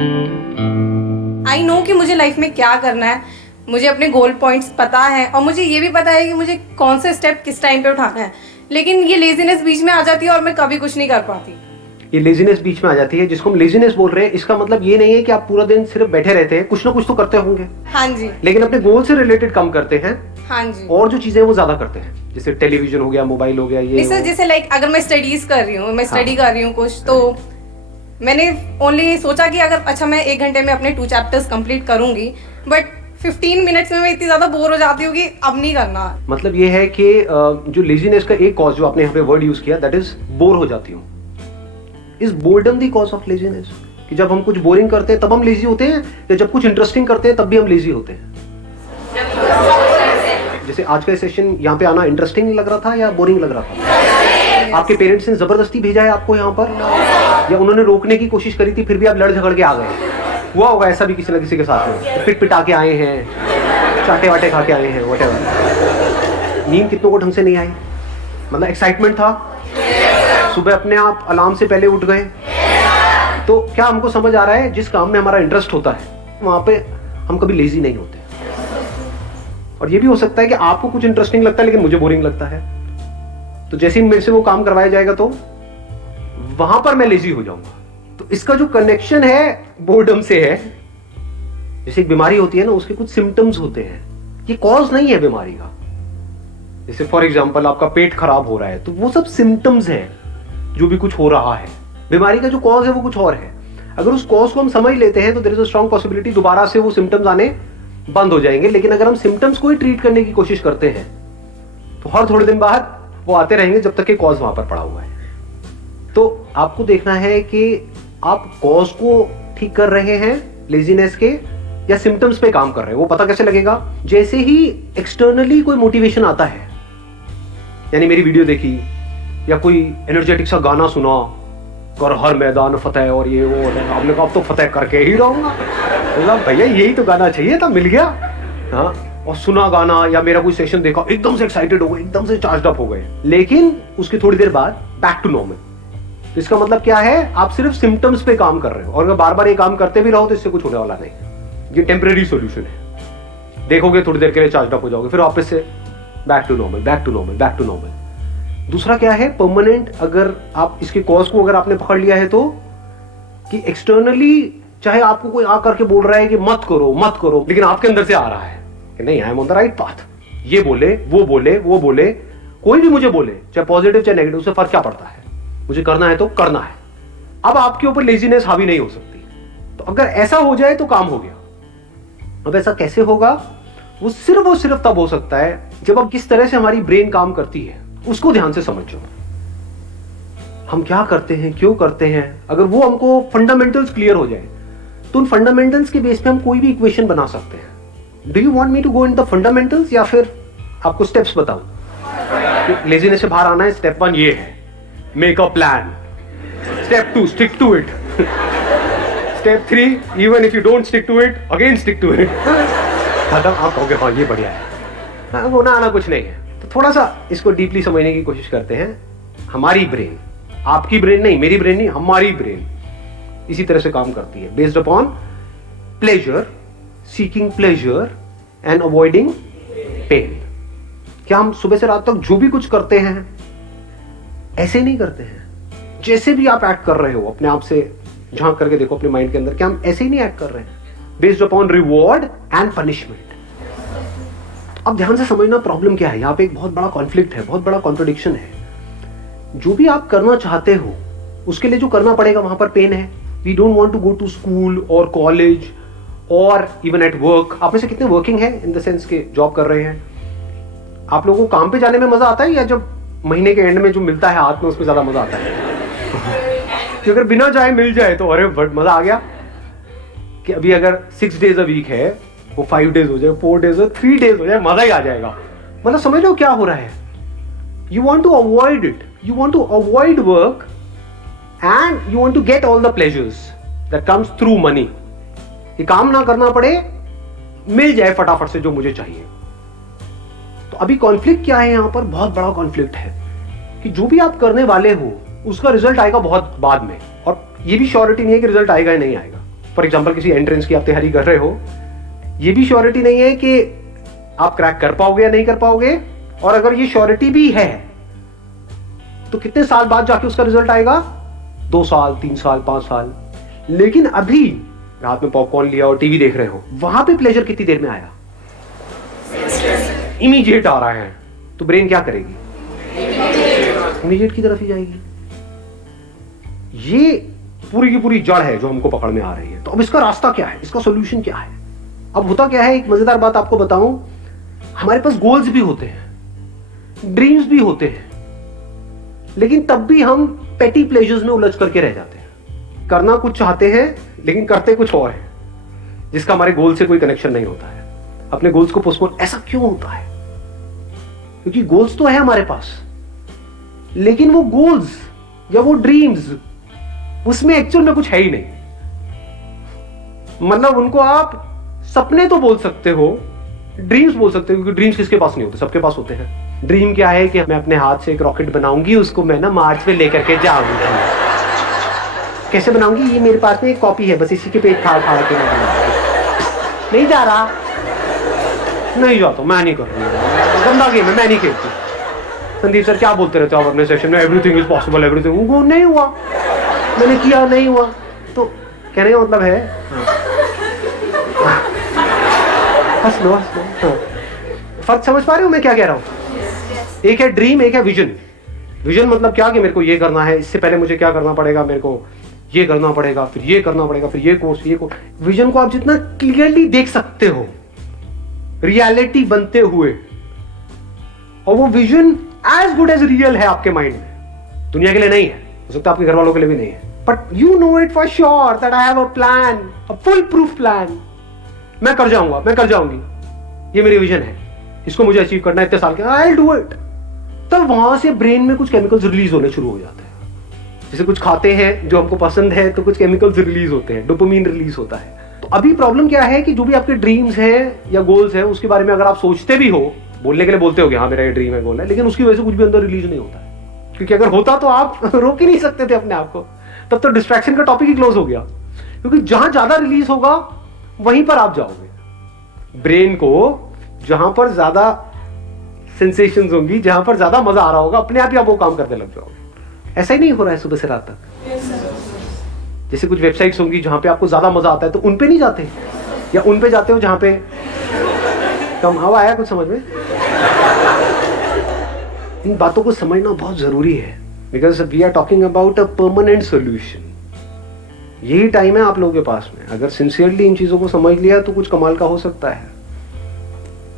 I know कि मुझे life में क्या करना है, मुझे अपने गोल पॉइंट्स पता है और मुझे ये भी पता है कि मुझे कौन से स्टेप किस टाइम पे उठाना है, लेकिन ये लेजीनेस बीच में आ जाती है और मैं कभी कुछ नहीं कर पाती। ये लेजीनेस बीच में आ जाती है, जिसको हम लेजीनेस बोल रहे हैं, इसका मतलब ये नहीं है कि आप पूरा दिन सिर्फ बैठे रहते हैं, कुछ ना कुछ तो करते होंगे। हाँ जी। लेकिन अपने गोल से रिलेटेड कम करते हैं। हाँ जी। और जो चीजें वो ज्यादा करते हैं, जैसे टेलीविजन हो गया, मोबाइल हो गया, ये सर जैसे लाइक अगर मैं स्टडीज कर रही हूँ, मैं स्टडी कर रही हूँ कुछ, तो मैंने ओनली सोचा कि अगर अच्छा मैं 1 घंटे में अपने 2 चैप्टर्स कंप्लीट करूंगी, बट 15 मिनट्स में मैं इतनी ज्यादा बोर हो जाती हूँ कि अब नहीं करना। मतलब ये है कि जो लेजीनेस का एक कॉज जो आपने यहाँ पे वर्ड यूज किया, दैट इज बोर हो जाती हूँ। Is boredom the cause of laziness? कि जब हम कुछ बोरिंग करते हैं तब हम लेजी होते हैं, या जब कुछ इंटरेस्टिंग करते हैं तब भी हम लेजी होते हैं? जैसे आज का सेशन यहाँ पे आना इंटरेस्टिंग लग रहा था या बोरिंग लग रहा था? आपके पेरेंट्स ने जबरदस्ती भेजा है आपको यहाँ पर, या उन्होंने रोकने की कोशिश करी थी फिर भी आप लड़ झगड़ के आ गए? हुआ होगा ऐसा भी किसी न किसी के साथ में, पिट पिटा के आए हैं, चाटे वाटे खा के आए हैं, व्हाटएवर। नींद कितनों को ढंग से नहीं आई, मतलब एक्साइटमेंट था, सुबह अपने आप अलार्म से पहले उठ गए। तो क्या हमको समझ आ रहा है, जिस काम में हमारा इंटरेस्ट होता है वहां पे हम कभी लेजी नहीं होते। और ये भी हो सकता है कि आपको कुछ इंटरेस्टिंग लगता है लेकिन मुझे बोरिंग लगता है, तो जैसे ही मेरे से वो काम करवाया जाएगा तो वहां पर मैं लेजी हो जाऊंगा। तो इसका जो कनेक्शन है बोर्डम से है। जैसे एक बीमारी होती है ना, उसके कुछ सिम्टम्स होते हैं, ये कॉज नहीं है बीमारी का। जैसे फॉर एग्जांपल आपका पेट खराब हो रहा है, तो वो सब सिम्टम्स हैं जो भी कुछ हो रहा है। बीमारी का जो कॉज है वो कुछ और है। अगर उस कॉज को हम समझ लेते हैं तो there is a strong possibility दोबारा से वो सिम्टम्स आने बंद हो जाएंगे। लेकिन अगर हम सिम्टम्स को ही ट्रीट करने की कोशिश करते हैं तो हर थोड़े दिन बाद वो आते रहेंगे जब तक कि कॉज वहां पर पड़ा हुआ है। तो आपको देखना है कि आप कॉज को ठीक कर रहे हैं लेजीनेस के, या सिम्टम्स पे काम कर रहे हैं। वो पता कैसे लगेगा? जैसे ही एक्सटर्नली कोई मोटिवेशन आता है, यानी मेरी वीडियो देखी या कोई एनर्जेटिक सा गाना सुना, कर हर मैदान फतेह और ये वो, आपने कहा अब तो फतेह करके ही रहूंगा। भैया यही तो गाना चाहिए था, मिल गया। हाँ, और सुना गाना या मेरा कोई सेशन देखा, एकदम से एक्साइटेड हो गए, एकदम से चार्ज अप हो गए, लेकिन उसकी थोड़ी देर बाद बैक टू नॉर्मल। तो इसका मतलब क्या है? आप सिर्फ सिम्टम्स पे काम कर रहे हो, और अगर बार बार ये काम करते भी रहो तो इससे कुछ होने वाला नहीं। ये टेम्परेरी सॉल्यूशन है, देखोगे थोड़ी देर के लिए चार्ज अप हो जाओगे, फिर वापस से back to normal, back to normal, back to normal. दूसरा क्या है? परमानेंट। अगर आप इसके कॉज को अगर आपने पकड़ लिया है तो, कि एक्सटर्नली चाहे आपको कोई आकर के बोल रहा है कि मत करो मत करो, लेकिन आपके अंदर से आ रहा है कि नहीं, I am on the right path. ये बोले वो बोले वो बोले, कोई भी मुझे बोले, चाहे पॉजिटिव चाहे नेगेटिव, उससे फर्क क्या पड़ता है? मुझे करना है तो करना है। अब आपके ऊपर लेजीनेस हावी नहीं हो सकती। तो अगर ऐसा हो जाए तो काम हो गया। अब ऐसा कैसे होगा? वो सिर्फ तब हो सकता है जब अब किस तरह से हमारी ब्रेन काम करती है उसको ध्यान से समझो। हम क्या करते हैं, क्यों करते हैं, अगर वो हमको फंडामेंटल्स क्लियर हो जाए तो उन फंडामेंटल्स के बेस पे हम कोई भी इक्वेशन बना सकते हैं। Do you want me to go in the fundamentals, या फिर आपको स्टेप्स बताऊं? लेजीनेस से बाहर आना है, स्टेप 1 ये है, make a plan. Step 2 stick to it. Step 3 even if you don't stick to it, again stick to it. खत्म। आप कहोगे हाँ ये बढ़िया है, हाँ, होना आना कुछ नहीं है। तो थोड़ा सा इसको डीपली समझने की कोशिश करते हैं। हमारी ब्रेन, आपकी ब्रेन नहीं, मेरी ब्रेन नहीं, हमारी ब्रेन इसी तरह से काम करती है, based upon pleasure, seeking pleasure and avoiding pain. क्या हम सुबह से रात तक जो भी कुछ करते हैं ऐसे नहीं करते हैं? जैसे भी आप एक्ट कर रहे हो, अपने आप से झांक करके देखो अपने माइंड के अंदर, क्या हम ऐसे ही नहीं एक्ट कर रहे हैं? Based upon reward and punishment. अब ध्यान से समझना प्रॉब्लम क्या है। यहाँ पे एक बहुत बड़ा कॉन्फ्लिक्ट है, बहुत बड़ा कॉन्ट्रडिक्शन है। जो भी आप करना चाहते हो उसके लिए जो करना पड़ेगा वहां पर पेन है। We don't want to go to school और कॉलेज और इवन एट वर्क। आप में से कितने वर्किंग है, इन द सेंस के जॉब कर रहे हैं? आप लोगों को काम पे जाने में मजा आता है, या जब महीने के एंड में जो मिलता है हाथ में उसमें ज्यादा मजा आता है? कि अगर बिना जाए मिल जाए तो अरे मजा आ गया। कि अभी अगर 6 days a week है, वो 5 days हो जाए, 4 days हो, 3 days हो जाए, मजा ही आ जाएगा। मतलब समझ लो क्या हो रहा है। You want to avoid it, you want to avoid work and you want to get all the pleasures that comes through money. ये काम ना करना पड़े, मिल जाए फटाफट से जो मुझे चाहिए। तो अभी कॉन्फ्लिक्ट क्या है यहाँ पर? बहुत बड़ा कॉन्फ्लिक्ट है कि जो भी आप करने वाले हो उसका रिजल्ट आएगा बहुत बाद में, और ये भी श्योरिटी नहीं है कि रिजल्ट आएगा या नहीं आएगा। फॉर एग्जाम्पल किसी एंट्रेंस की आप तैयारी कर रहे हो, ये भी श्योरिटी नहीं है कि आप क्रैक कर पाओगे या नहीं कर पाओगे, और अगर ये श्योरिटी भी है तो कितने साल बाद जाके उसका रिजल्ट आएगा, 2 साल 3 साल 5 साल। लेकिन अभी रात में पॉपकॉर्न लिया और टीवी देख रहे हो, वहां पे प्लेजर कितनी देर में आया, इमीडिएट आ रहा है, तो ब्रेन क्या करेगी, इमीडिएट की तरफ ही जाएगी। ये पूरी की पूरी जड़ है जो हमको पकड़ में आ रही है। तो अब इसका रास्ता क्या है, इसका सोल्यूशन क्या है। अब होता क्या है, एक मजेदार बात आपको बताऊं, हमारे पास गोल्स भी होते हैं, ड्रीम्स भी होते हैं, लेकिन तब भी हम पेटी प्लेजर्स में उलझ करके रह जाते हैं। करना कुछ चाहते हैं लेकिन करते कुछ और है, जिसका हमारे गोल से कोई कनेक्शन नहीं होता है। अपने गोल्स को पोस्टपोन ऐसा क्यों होता है, क्योंकि गोल्स तो है हमारे पास, लेकिन वो गोल्स या वो ड्रीम्स, उसमें एक्चुअल में कुछ है ही नहीं। मतलब उनको आप सपने तो बोल सकते हो, ड्रीम्स बोल सकते हो, क्योंकि ड्रीम्स किसके पास नहीं होते, सबके पास होते हैं। ड्रीम क्या है कि मैं अपने हाथ से एक रॉकेट बनाऊंगी, उसको मैं ना मार्स पे लेकर के जाऊंगी। कैसे बनाऊंगी, ये मेरे पास में एक कॉपी है, बस इसी के पेट फाड़ फाड़ के नहीं जा रहा, नहीं जाता, मैं नहीं कर रही, गंदा गेम है, मैं नहीं खेलती। संदीप सर क्या बोलते रहते हो आप अपने सेशन में, एवरीथिंग इज पॉसिबल, एवरीथिंग, वो नहीं हुआ, मैंने किया नहीं हुआ। तो कहने का मतलब है, हंस लो हंस लो, फर्क समझ पा रहे हो मैं क्या कह रहा हूं। एक है ड्रीम, एक है विजन। विजन मतलब क्या, कि मेरे को ये करना है, इससे पहले मुझे क्या करना पड़ेगा, मेरे को ये करना पड़ेगा, फिर ये करना पड़ेगा, फिर ये कोर्स, ये कोर्स। विजन को आप जितना क्लियरली देख सकते हो रियलिटी बनते हुए, और वो vision as good as real है आपके माइंड में, दुनिया के लिए नहीं है, हो सकता है आपके घर वालों के लिए भी नहीं है, but you know it for sure that I have a plan, a full proof plan, मैं कर जाऊंगा, मैं कर जाऊंगी, ये मेरी विजन है, इसको मुझे अचीव करना है इतने साल के, आई विल डू इट। तब वहां से ब्रेन में कुछ केमिकल्स रिलीज होने शुरू हो जाते हैं। जैसे कुछ खाते हैं जो हमको पसंद है तो कुछ केमिकल्स रिलीज होते हैं, डोपामिन रिलीज होता है। तो अभी प्रॉब्लम क्या है कि जो भी आपके ड्रीम्स हैं या गोल्स हैं, उसके बारे में अगर आप सोचते भी हो, बोलने के लिए बोलते हो हाँ मेरा ये ड्रीम है, गोल है, लेकिन उसकी वजह से कुछ भी अंदर रिलीज नहीं होता है, क्योंकि अगर होता तो आप रोक ही नहीं सकते थे अपने आप को, तब तो डिस्ट्रैक्शन का टॉपिक ही क्लोज हो गया। क्योंकि जहां ज्यादा रिलीज होगा वहीं पर आप जाओगे। ब्रेन को जहां पर ज्यादा सेंसेशंस होंगी, जहां पर ज्यादा मजा आ रहा होगा, अपने आप ही आप वो काम करने लग जाओगे। ऐसा ही नहीं हो रहा है सुबह से रात तक। जैसे कुछ वेबसाइट्स होंगी जहां पे आपको ज्यादा मजा आता है तो उन पे नहीं जाते, या उन पे जाते हो जहां पे कम। हवा आया कुछ समझ में? इन बातों को समझना बहुत जरूरी है, because we are talking about a permanent solution. यही टाइम है आप लोगों के पास में, अगर सिंसियरली इन चीजों को समझ लिया तो कुछ कमाल का हो सकता है।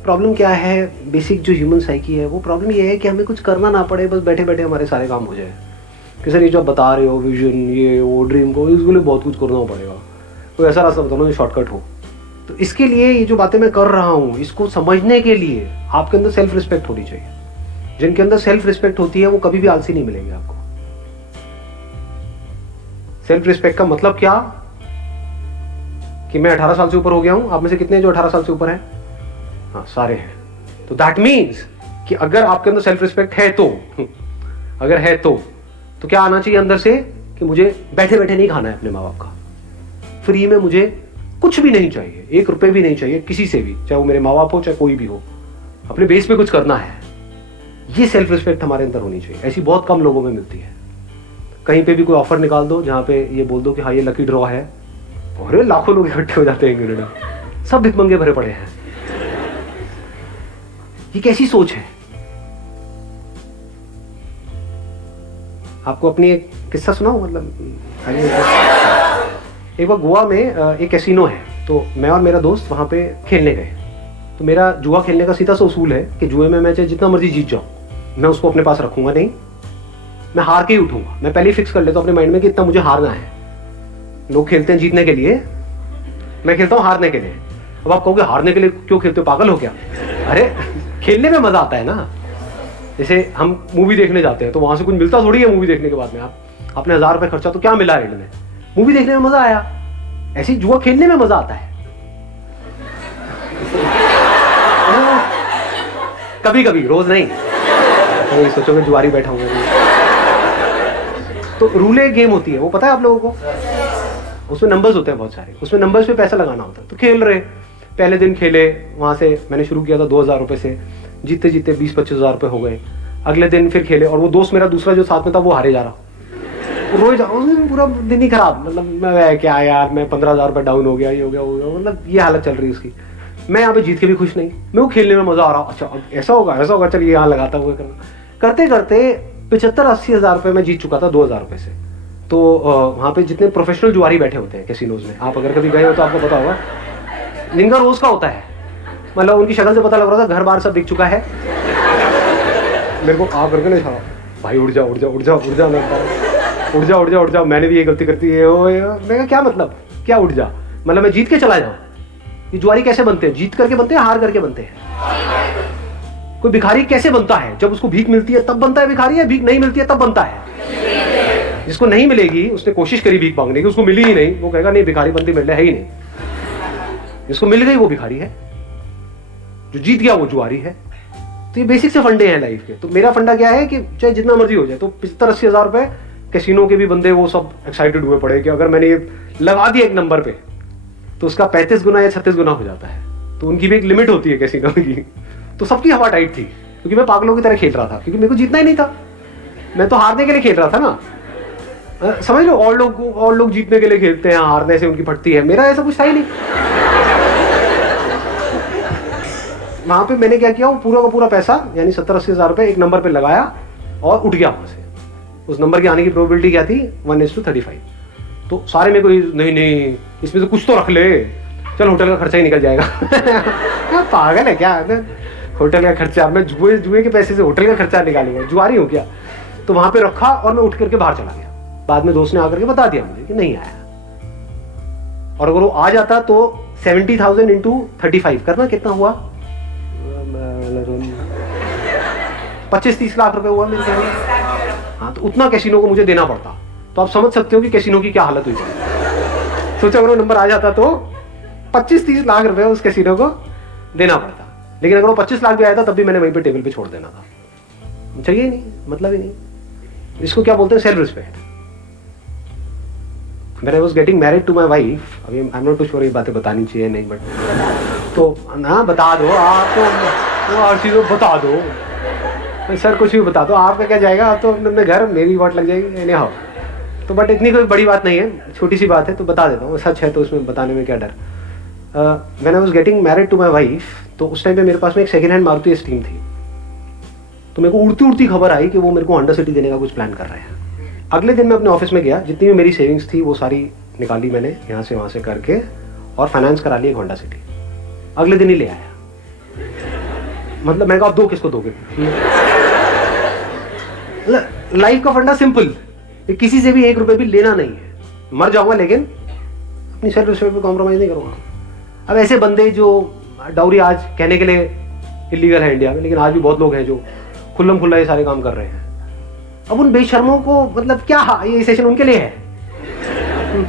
प्रॉब्लम क्या है, बेसिक जो ह्यूमन साइकी है, वो प्रॉब्लम ये है कि हमें कुछ करना ना पड़े, बस बैठे बैठे हमारे सारे काम हो जाए। कि सर ये जो आप बता रहे हो, विजन, ये वो ड्रीम को, इसके लिए बहुत कुछ करना पड़ेगा, कोई ऐसा रास्ता बताओ जो शॉर्टकट हो। तो इसके लिए ये जो बातें मैं कर रहा हूँ, इसको समझने के लिए आपके अंदर सेल्फ रिस्पेक्ट होनी चाहिए। जिनके अंदर सेल्फ रिस्पेक्ट होती है वो कभी भी आलसी नहीं मिलेंगे आपको। सेल्फ रिस्पेक्ट का मतलब क्या, कि मैं 18 साल से ऊपर हो गया हूं। आप में से कितने जो 18 साल से ऊपर हैं? हाँ, सारे हैं। तो दैट मीन्स कि अगर आपके अंदर सेल्फ रिस्पेक्ट है तो, अगर है तो क्या आना चाहिए अंदर से, कि मुझे बैठे बैठे नहीं खाना है अपने माँ बाप का, फ्री में मुझे कुछ भी नहीं चाहिए, 1 रुपए भी नहीं चाहिए किसी से भी, चाहे वो मेरे माँ बाप हो चाहे कोई भी हो, अपने बेस पे कुछ करना है। ये सेल्फ रिस्पेक्ट हमारे अंदर होनी चाहिए। ऐसी बहुत कम लोगों में मिलती है। कहीं पे भी कोई ऑफर निकाल दो जहां पे ये बोल दो कि हाँ ये लकी ड्रॉ है, और लाखों लोग इकट्ठे हो जाते हैं, मिनट सब भिखमंगे भरे पड़े हैं। ये कैसी सोच है? आपको अपनी एक किस्सा सुनाऊं, मतलब एक बार गोवा में एक कैसीनो है, तो मैं और मेरा दोस्त वहां पे खेलने गए। तो मेरा जुआ खेलने का सीधा सा उसूल है कि जुए में मैं चाहे जितना मर्जी जीत जाऊं, मैं उसको अपने पास रखूंगा नहीं, मैं हार के ही उठूंगा। मैं पहले ही फिक्स कर लेता हूं अपने माइंड में कि इतना मुझे हारना है। लोग खेलते हैं जीतने के लिए, मैं खेलता हूं हारने के लिए। अब आप कहोगे हारने के लिए क्यों खेलते हो, पागल हो क्या? अरे खेलने में मजा आता है ना। जैसे हम मूवी देखने जाते हैं तो वहां से कुछ मिलता थोड़ी है मूवी देखने के बाद में। आपने 1000 रुपए खर्चा तो क्या मिला एंड में? मूवी देखने में मजा आया। ऐसी जुआ खेलने में मजा आता है कभी कभी, रोज नहीं। तो सोचोगे जुआरी बैठा हूँ। तो रूले गेम होती है, वो पता है आप लोगों को? उसमें नंबर्स होते हैं बहुत सारे, उसमें नंबर्स पे पैसा लगाना होता है। तो खेल रहे, पहले दिन खेले, वहाँ से मैंने शुरू किया था 2,000 रुपये से, जीतते जीतते 20-25 हज़ार रुपये हो गए। अगले दिन फिर खेले और वो दोस्त मेरा दूसरा जो साथ में था वो हारे जा रहा, रोज उसने पूरा दिन ही खराब, मतलब मैं क्या यार, मैं 15,000 रुपये डाउन हो गया, ये हो गया, वो हो गया, मतलब ये हालत चल रही है उसकी। मैं यहाँ पे जीत के भी खुश नहीं, मैं वो खेलने में मज़ा आ रहा, अच्छा अब ऐसा होगा चलिए यहाँ लगाता हुआ करना, करते करते 75-80 हज़ार रुपये मैं जीत चुका था 2,000 रुपये से। तो वहाँ पे जितने प्रोफेशनल जुआरी बैठे होते हैं कैसीनोज में, आप अगर कभी गए हो तो आपको पता होगा, जिनका रोज का होता है, मतलब उनकी शक्ल से पता लग रहा था घर बार सब दिख चुका है। मेरे को आ करके नहीं, भाई उड़ जा, मैंने भी ये गलती करती है, मैं कहा क्या मतलब, क्या उड़ जा, मतलब मैं जीत के चला जाऊँ? ये जुआरी कैसे बनते हैं? जीत करके बनते हैं, हार करके बनते हैं। कोई भिखारी कैसे बनता है? जब उसको भीख मिलती है तब बनता है भिखारी, या भीख नहीं मिलती है तब बनता है? जिसको नहीं मिलेगी, उसने कोशिश करी भीख मांगने की, उसको मिली ही नहीं, वो कहेगा नहीं भिखारी बनती मिलने है ही नहीं। जिसको मिल गई वो भिखारी है, जो जीत गया वो जुआरी है। तो ये बेसिक से फंडे हैं लाइफ के। तो मेरा फंडा क्या है कि चाहे जितना मर्जी हो जाए, तो 75-80 हज़ार रुपये कैसीनो के भी बंदे वो सब एक्साइटेड हुए पड़े कि अगर मैंने ये लगा दिया एक नंबर पे तो उसका 35 गुना या 36 गुना हो जाता है। तो उनकी भी एक लिमिट होती है कैसीनो की। तो सबकी हवा टाइट थी, क्योंकि मैं पागलों की तरह खेल रहा था, क्योंकि मेरे को जीतना ही नहीं था, मैं तो हारने के लिए खेल रहा था ना। समझ लो, और लोग जीतने के लिए खेलते हैं, हारने से उनकी फटती है, मेरा ऐसा कुछ था ही नहीं। वहां पे मैंने क्या किया, वो पूरा का पूरा पैसा यानी 70-80 हज़ार रुपये एक नंबर पे लगाया और उठ गया वहां से। उस नंबर के आने की प्रोबेबिलिटी क्या थी? 1:35। तो सारे में कोई नहीं इसमें से कुछ तो रख ले, चल होटल का खर्चा ही निकल जाएगा। पागल है क्या, होटल का खर्चा, मैं जुए के पैसे से होटल का खर्चा निकालूंगा, जुआरी हूँ क्या? तो वहां पे रखा और मैं उठ करके बाहर चला गया। बाद में दोस्त ने आकर के बता दिया मुझे कि नहीं आया, और अगर वो आ जाता तो 70,000 into 35 करना कितना हुआ? 25-30 लाख रुपए हुआ मेरे ख्याल में। हाँ, तो उतना कैसीनो को मुझे देना पड़ता। तो आप समझ सकते हो कि कैसीनो की क्या हालत हुई थी। सोचो अगर वो नंबर आ जाता तो 25-30 लाख रुपए उस कैसीनो को देना पड़ता। लेकिन अगर वो 25 लाख भी आया था तब भी मैंने वहीं पे टेबल पे छोड़ देना था, चाहिए नहीं, मतलब ही नहीं। इसको क्या बोलते हैं? Self respect. When I was getting married to my wife, अभी I'm not too sure ये बातें बतानी चाहिए नहीं, बट तो ना बता दो आप, तो हर चीज़ बता दो सर, कुछ भी बता दो, आपका क्या जाएगा, आप तो अपने घर, मेरी वाट लग जाएगी एनी हाउ। तो बट इतनी कोई बड़ी बात नहीं है, छोटी सी बात है, तो बता देता हूँ, सच है तो उसमें बताने में क्या डर। When I was getting married to my wife, तो उस टाइम पे मेरे पास में एक सेकेंड हैंड मारुति एस्टीम थी। तो मेरे को उड़ती उड़ती खबर आई कि वो मेरे को होंडा सिटी देने का कुछ प्लान कर रहे हैं। अगले दिन मैं अपने ऑफिस में गया, जितनी भी मेरी सेविंग्स थी वो सारी निकाली मैंने यहाँ से वहाँ से करके, और फाइनेंस करा लिया एक होंडा सिटी। अगले दिन ही ले आया। मतलब मैं कहा आप दो किसको दोगे? लाइफ का फंडा सिंपल, किसी से भी 1 रुपये भी लेना नहीं है, मर जाऊंगा लेकिन अपनी सेल्फ रिस्पेक्ट पे कॉम्प्रोमाइज नहीं करूंगा। अब ऐसे बंदे जो डाउरी आज कहने के लिए इलीगल है इंडिया में, लेकिन आज भी बहुत लोग हैं जो खुल्लम खुल्ला ये सारे काम कर रहे हैं। अब उन बेशर्मों को मतलब क्या ये सेशन उनके लिए है?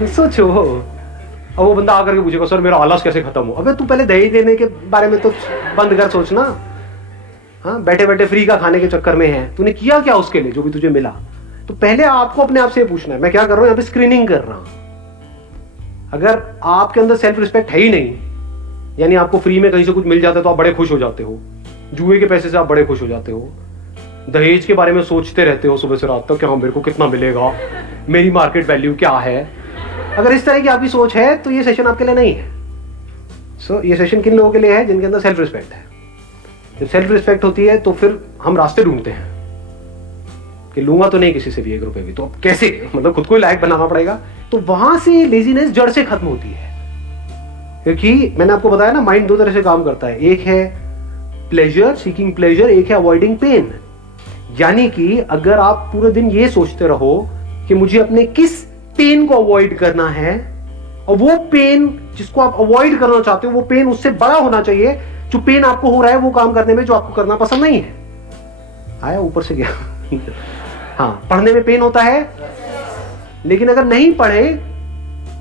सोचो, अब वो बंदा आकर के पूछेगा सर मेरा आलस कैसे खत्म हो? अबे तू पहले दहेज देने के बारे में तो बंद कर सोचना। हाँ, बैठे बैठे फ्री का खाने के चक्कर में है, तूने किया क्या उसके लिए जो भी तुझे मिला? तो पहले आपको अपने आप से पूछना है, मैं क्या कर रहा हूँ यहाँ पे? स्क्रीनिंग कर रहा हूँ। अगर आपके अंदर सेल्फ रिस्पेक्ट है ही नहीं, यानी आपको फ्री में कहीं से कुछ मिल जाता है तो आप बड़े खुश हो जाते हो, जुए के पैसे से आप बड़े खुश हो जाते हो, दहेज के बारे में सोचते रहते हो सुबह से रात तक कि हाँ मेरे को कितना मिलेगा, मेरी मार्केट वैल्यू क्या है। अगर इस तरह की आपकी सोच है तो ये सेशन आपके लिए नहीं है। ये सेशन किन लोगों के लिए है? जिनके अंदर सेल्फ रिस्पेक्ट है। जब सेल्फ रिस्पेक्ट होती है तो फिर हम रास्ते ढूंढते हैं कि लूंगा तो नहीं किसी से भी 1 रुपए भी, तो अब कैसे, मतलब खुद को लायक बनाना पड़ेगा। तो वहां से लेजीनेस जड़ से खत्म होती है, क्योंकि मैंने आपको बताया ना, माइंड 2 तरह से काम करता है। एक है प्लेजर, सीकिंग प्लेजर, एक है अवॉइडिंग पेन। यानी कि अगर आप पूरे दिन ये सोचते रहो कि मुझे अपने किस पेन को अवॉइड करना है, और वो पेन जिसको आप अवॉइड करना चाहते हो वो पेन उससे बड़ा होना चाहिए जो पेन आपको हो रहा है वो काम करने में जो आपको करना पसंद नहीं है। आया ऊपर से गया। हाँ, पढ़ने में पेन होता है, लेकिन अगर नहीं पढ़े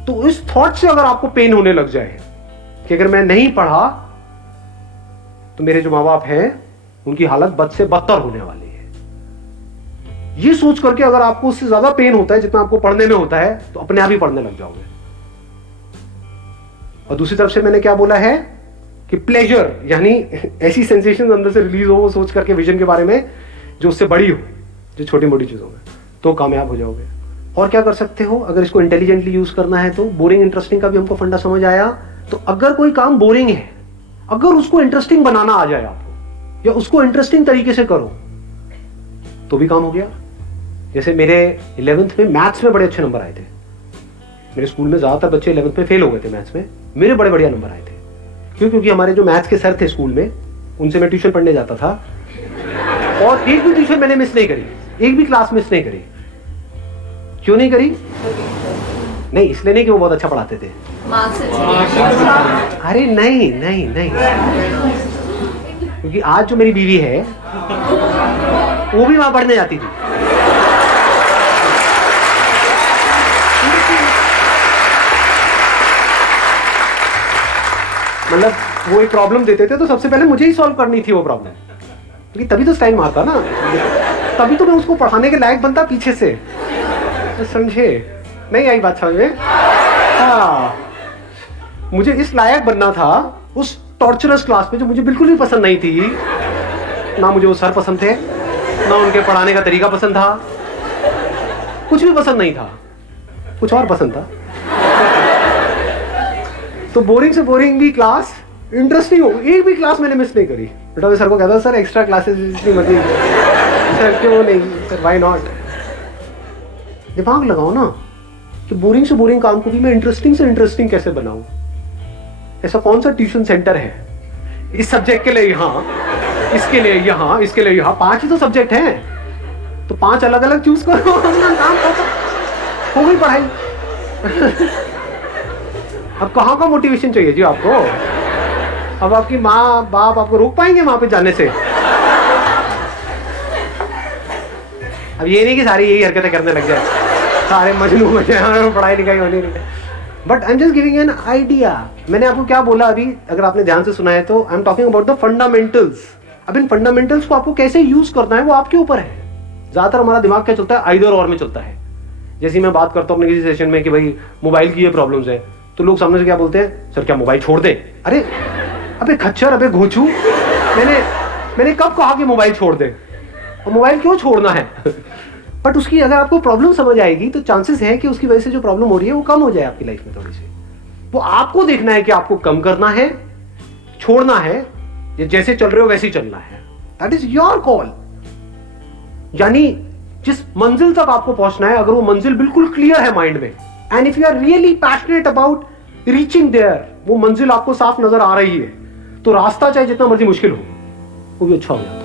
तो इस थॉट से अगर आपको पेन होने लग जाए कि अगर मैं नहीं पढ़ा तो मेरे जो माँ बाप हैं उनकी हालत बद से बदतर होने वाली है, ये सोच करके अगर आपको उससे ज्यादा पेन होता है जितना आपको पढ़ने में होता है तो अपने आप ही पढ़ने लग जाओगे। और दूसरी तरफ से मैंने क्या बोला है कि प्लेजर, यानी ऐसी सेंसेशन अंदर से रिलीज हो वो सोच करके विजन के बारे में जो उससे बड़ी हो, जो छोटी मोटी चीज़ों में, तो कामयाब हो जाओगे। और क्या कर सकते हो अगर इसको इंटेलिजेंटली यूज करना है तो? बोरिंग इंटरेस्टिंग का भी हमको फंडा समझ आया। तो अगर कोई काम बोरिंग है, अगर उसको इंटरेस्टिंग बनाना आ जाए आपको, या उसको इंटरेस्टिंग तरीके से करो, तो भी काम हो गया। जैसे मेरे 11th में मैथ्स में बड़े अच्छे नंबर आए थे। मेरे स्कूल में ज्यादातर बच्चे 11th में फेल हो गए थे मैथ्स में, मेरे बड़े बढ़िया नंबर आए थे। क्यों? क्योंकि हमारे जो मैथ्स के सर थे स्कूल में, उनसे मैं ट्यूशन पढ़ने जाता था, और एक भी ट्यूशन मैंने मिस नहीं करी, एक भी क्लास मिस नहीं करी। क्यों नहीं करी? नहीं इसलिए नहीं कि वो बहुत अच्छा पढ़ाते थे, अरे नहीं नहीं नहीं, क्योंकि आज जो मेरी बीवी है वो भी वहां पढ़ने जाती थी। मतलब वो एक प्रॉब्लम देते थे तो सबसे पहले मुझे ही सॉल्व करनी थी वो प्रॉब्लम, क्योंकि तभी तो स्टाइल मारता ना, तभी तो मैं उसको पढ़ाने के लायक बनता पीछे से। तो समझे? नहीं आई बात समझ में? हाँ, मुझे इस लायक बनना था उस टॉर्चरस क्लास में जो मुझे बिल्कुल भी पसंद नहीं थी। ना मुझे वो सर पसंद थे, ना उनके पढ़ाने का तरीका पसंद था, कुछ भी पसंद नहीं था, कुछ और पसंद था। तो बोरिंग से बोरिंग भी क्लास इंटरेस्टिंग हो, एक भी क्लास मैंने मिस नहीं करी। बेटा मैं सर को कहता सर एक्स्ट्रा क्लासेस इतनी मत लीजिए। सर क्यों नहीं? Sir why not? दिमाग लगाओ ना कि बोरिंग से बोरिंग काम को भी मैं इंटरेस्टिंग से इंटरेस्टिंग कैसे बनाऊं। ऐसा कौन सा ट्यूशन सेंटर है इस सब्जेक्ट के लिए यहाँ, इसके लिए यहाँ, इसके लिए यहाँ? 5 ही तो सब्जेक्ट हैं, तो 5 अलग अलग चूज करो, काम हो गई पढ़ाई। अब कहाँ का मोटिवेशन चाहिए जी आपको? अब आपकी माँ बाप आपको रोक पाएंगे वहां पे जाने से? अब ये नहीं कि सारी यही हरकतें करने लग जाए, सारे मजनू हो जाए, पढ़ाई लिखाई होनी नहीं। But I am just giving an idea. मैंने आपको क्या बोला अभी, अगर आपने ध्यान से सुना है तो? I am talking about the fundamentals. अब इन फंडामेंटल्स को आपको कैसे यूज करना है वो आपके ऊपर है। ज्यादातर हमारा दिमाग क्या चलता है? आइदर और में चलता है। जैसे मैं बात करता हूँ अपने किसी सेशन में कि भाई मोबाइल की ये प्रॉब्लम्स है, तो लोग सामने से क्या बोलते हैं? सर क्या मोबाइल छोड़ दे? अरे अबे खच्चर, अबे घोचू, मैंने कब कहा कि मोबाइल छोड़ दे? और मोबाइल क्यों छोड़ना है? बट उसकी अगर आपको प्रॉब्लम समझ आएगी तो चांसेस है कि उसकी वजह से जो प्रॉब्लम हो रही है वो कम हो जाए आपकी लाइफ में थोड़ी सी। वो आपको देखना है कि आपको कम करना है, छोड़ना है, या जैसे चल रहे हो वैसे ही चलना है। That is your call. यानी जिस मंजिल तक आपको पहुंचना है, अगर वो मंजिल बिल्कुल क्लियर है माइंड में, and if you are really passionate about reaching there, वो मंजिल आपको साफ नजर आ रही है, तो रास्ता चाहे जितना मर्जी मुश्किल हो वो भी अच्छा हो जाता है।